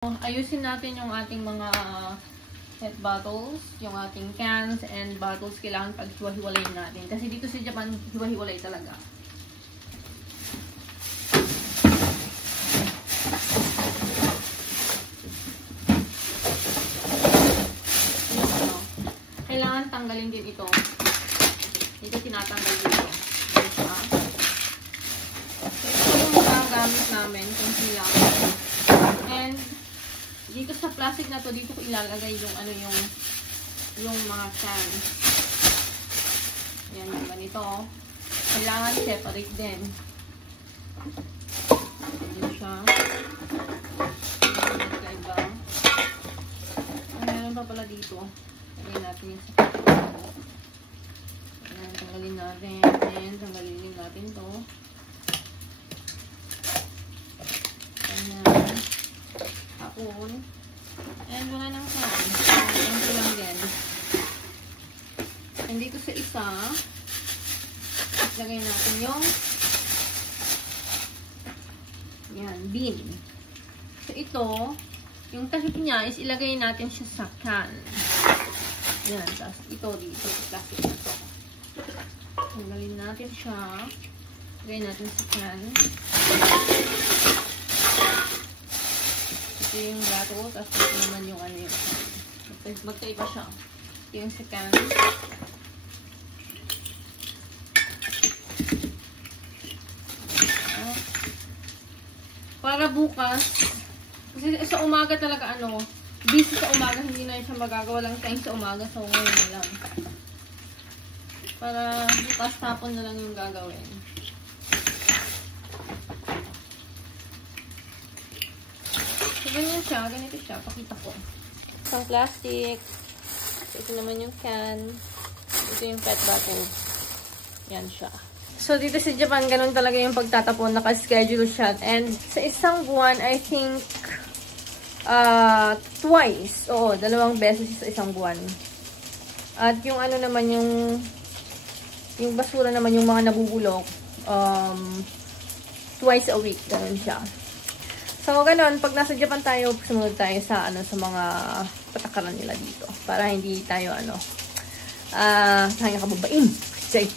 Ayusin natin yung ating mga PET bottles, yung ating cans and bottles, kailangan pag-hiwa-hiwalayin natin. Kasi dito sa Japan, hiwa-hiwalay talaga. Kailangan tanggalin din ito. Ito tinatanggal dito. So, ito yung magagamit namin, kunti lang. And dito sa plastic na to, dito ko ilalagay yung ano yung mga cans. Yan, yung ganito. Kailangan separate din. Dito siya. Diba? Meron pa pala dito. Tanggalin natin yung separate. Ayan, tanggalin natin. Ayan, tanggalin natin to. Ayan. Hapon. Ayan, wala nang saan. Ayan ko lang din. And dito sa isa, lagay natin yung yan, bean. So, ito, yung takip niya is ilagay natin siya sa can. Yan, tapos ito dito, plastic na to. Tanggalin natin siya. Lagay natin sa can. Ito yung gato, tapos ito naman yung ano yun. Magkaiba siya. Ito yung sa can. Para bukas, kasi sa umaga talaga busy sa umaga, hindi na siya magagawa lang time sa umaga, so ngayon na lang. Para bukas hapon na lang yung gagawin. So, ganyan siya. Ganito siya. Pakita ko. Isang plastic. Ito naman yung can. Ito yung PET bottle. Yan siya. So, dito sa Japan, ganun talaga yung pagtatapon. Naka-schedule siya. And sa isang buwan, I think, twice. Oo, 2 beses sa isang buwan. At yung ano naman, yung basura naman, yung mga nabubulok, twice a week. Ganun siya. So, ganun, pag nasa Japan tayo, sumunod tayo sa, sa mga patakaran nila dito. Para hindi tayo, tayo nakababain. Say.